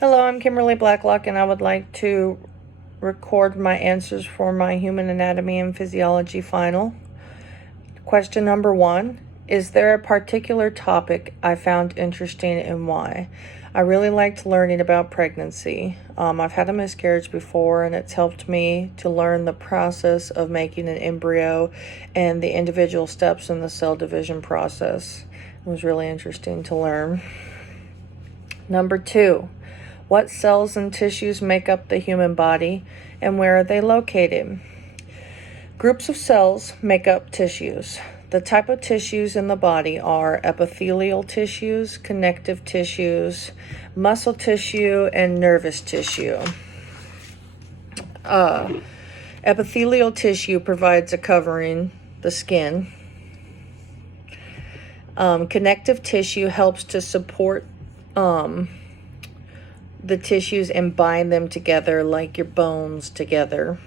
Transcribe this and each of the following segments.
Hello, I'm Kimberly Blacklock, and I would like to record my answers for my human anatomy and physiology final. Question number 1, is there a particular topic I found interesting and why? I really liked learning about pregnancy. I've had a miscarriage before, and it's helped me to learn the process of making an embryo and the individual steps in the cell division process. It was really interesting to learn. Number 2, what cells and tissues make up the human body, and where are they located? Groups of cells make up tissues. The type of tissues in the body are epithelial tissues, connective tissues, muscle tissue, and nervous tissue. Epithelial tissue provides a covering, the skin. Connective tissue helps to support the tissues and bind them together like your bones together.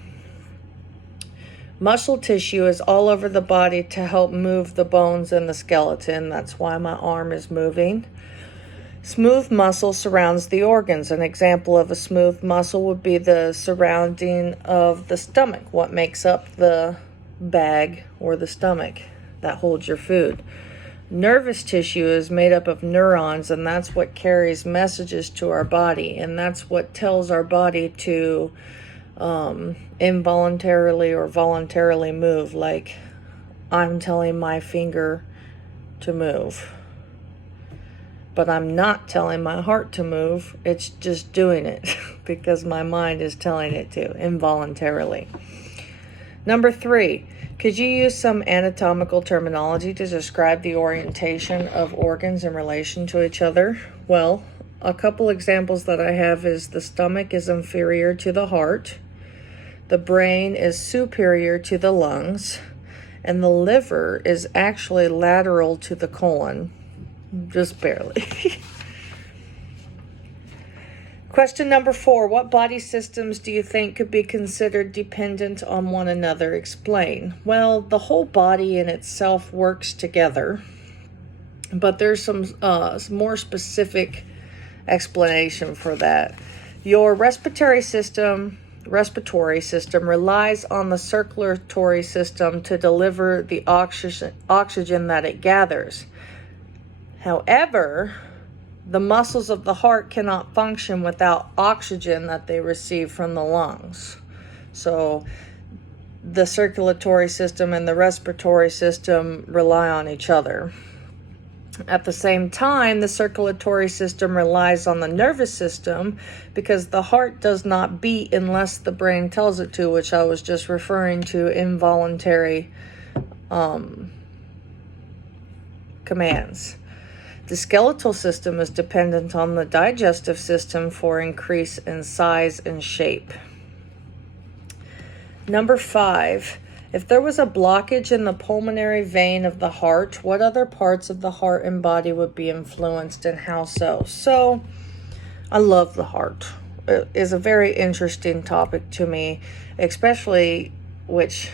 Muscle tissue is all over the body to help move the bones and the skeleton. That's why my arm is moving. Smooth muscle surrounds the organs. An example of a smooth muscle would be the surrounding of the stomach, what makes up the bag or the stomach that holds your food. Nervous tissue is made up of neurons, and that's what carries messages to our body, and that's what tells our body to involuntarily or voluntarily move, like I'm telling my finger to move. But I'm not telling my heart to move, it's just doing it because my mind is telling it to, involuntarily. Number 3, could you use some anatomical terminology to describe the orientation of organs in relation to each other? Well, a couple examples that I have is the stomach is inferior to the heart, the brain is superior to the lungs, and the liver is actually lateral to the colon, just barely. Question number 4, what body systems do you think could be considered dependent on one another? Explain. Well, the whole body in itself works together, but there's some more specific explanation for that. Your respiratory system relies on the circulatory system to deliver the oxygen that it gathers. However, the muscles of the heart cannot function without oxygen that they receive from the lungs. So the circulatory system and the respiratory system rely on each other. At the same time, the circulatory system relies on the nervous system because the heart does not beat unless the brain tells it to, which I was just referring to involuntary commands. The skeletal system is dependent on the digestive system for increase in size and shape. Number 5, if there was a blockage in the pulmonary vein of the heart, what other parts of the heart and body would be influenced, and how so? So, I love the heart. It is a very interesting topic to me, especially which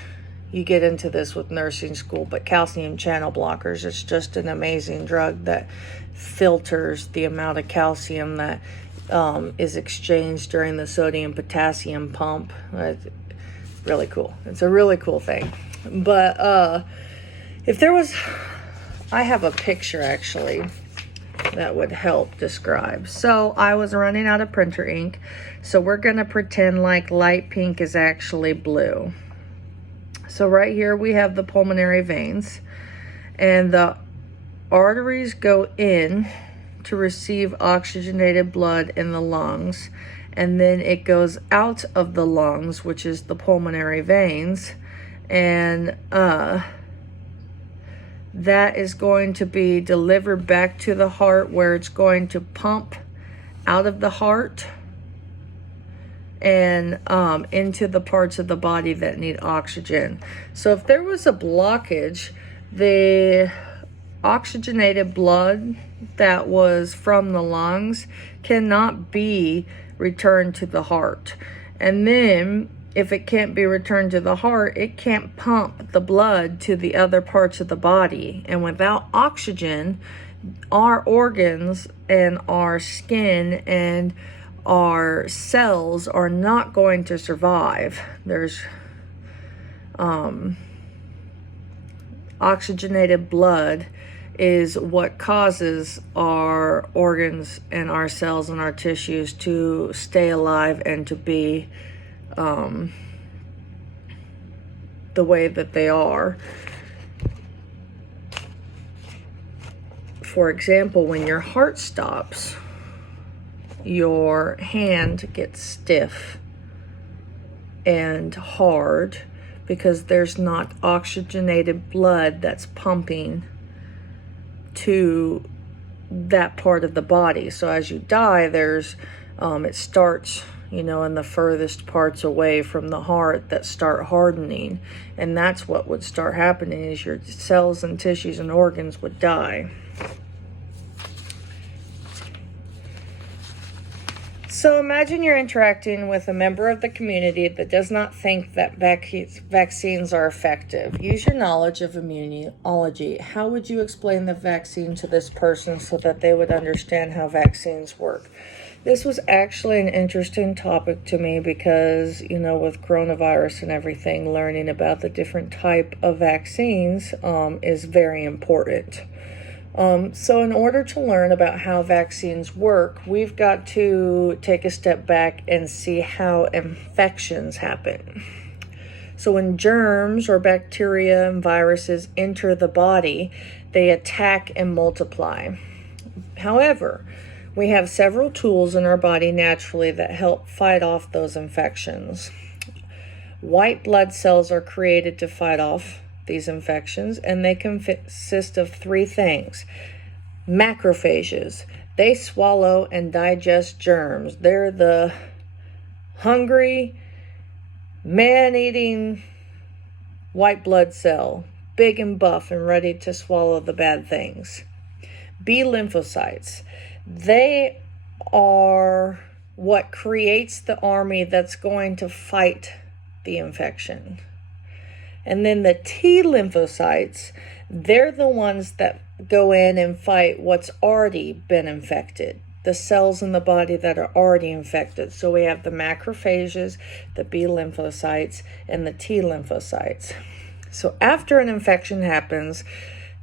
you get into this with nursing school, but calcium channel blockers, it's just an amazing drug that filters the amount of calcium that is exchanged during the sodium potassium pump. It's really cool. It's a really cool thing. But if there was, I have a picture actually that would help describe. So I was running out of printer ink, so we're going to pretend like light pink is actually blue. So right here we have the pulmonary veins, and the arteries go in to receive oxygenated blood in the lungs, and then it goes out of the lungs, which is the pulmonary veins, and that is going to be delivered back to the heart, where it's going to pump out of the heart and into the parts of the body that need oxygen. So if there was a blockage, the oxygenated blood that was from the lungs cannot be returned to the heart. And then if it can't be returned to the heart, it can't pump the blood to the other parts of the body. And without oxygen, our organs and our skin and our cells are not going to survive. There's oxygenated blood is what causes our organs and our cells and our tissues to stay alive and to be the way that they are. For example, when your heart stops, your hand gets stiff and hard because there's not oxygenated blood that's pumping to that part of the body. So as you die, there's it starts, in the furthest parts away from the heart that start hardening, and that's what would start happening is your cells and tissues and organs would die. So imagine you're interacting with a member of the community that does not think that vaccines are effective. Use your knowledge of immunology. How would you explain the vaccine to this person so that they would understand how vaccines work? This was actually an interesting topic to me because, with coronavirus and everything, learning about the different type of vaccines is very important. So in order to learn about how vaccines work, we've got to take a step back and see how infections happen. So when germs or bacteria and viruses enter the body, they attack and multiply. However, we have several tools in our body naturally that help fight off those infections. White blood cells are created to fight off these infections, and they consist of three things. Macrophages. They swallow and digest germs. They're the hungry, man-eating white blood cell, big and buff and ready to swallow the bad things. B lymphocytes. They are what creates the army that's going to fight the infection. And then the T lymphocytes, they're the ones that go in and fight what's already been infected, the cells in the body that are already infected. So we have the macrophages, the B lymphocytes, and the T lymphocytes. So after an infection happens,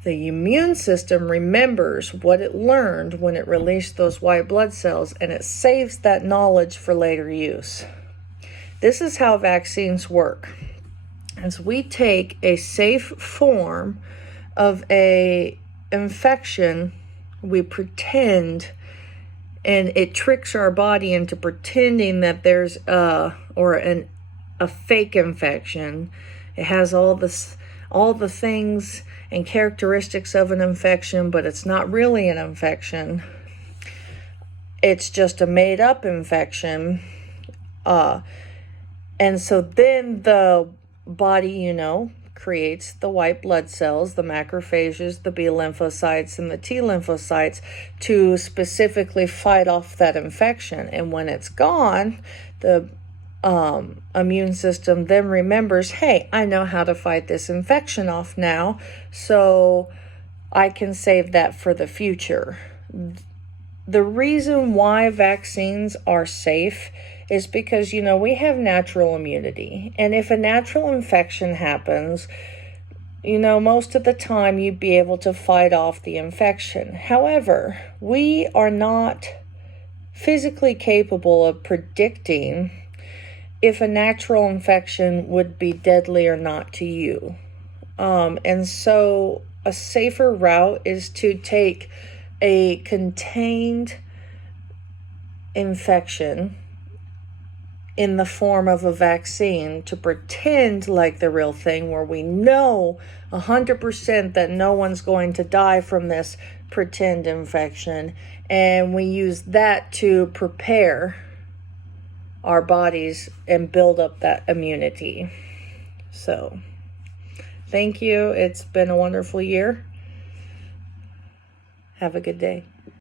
the immune system remembers what it learned when it released those white blood cells, and it saves that knowledge for later use. This is how vaccines work. As we take a safe form of a infection, we pretend, and it tricks our body into pretending that there's a fake infection. It has all the things and characteristics of an infection, but it's not really an infection. It's just a made-up infection. And so then the body, creates the white blood cells, the macrophages, the B lymphocytes, and the T lymphocytes to specifically fight off that infection. And when it's gone, the immune system then remembers, hey, I know how to fight this infection off now, so I can save that for the future. The reason why vaccines are safe is because, we have natural immunity. And if a natural infection happens, most of the time you'd be able to fight off the infection. However, we are not physically capable of predicting if a natural infection would be deadly or not to you. And so a safer route is to take a contained infection in the form of a vaccine to pretend like the real thing, where we know 100% that no one's going to die from this pretend infection, and we use that to prepare our bodies and build up that immunity. So, thank you. It's been a wonderful year. Have a good day.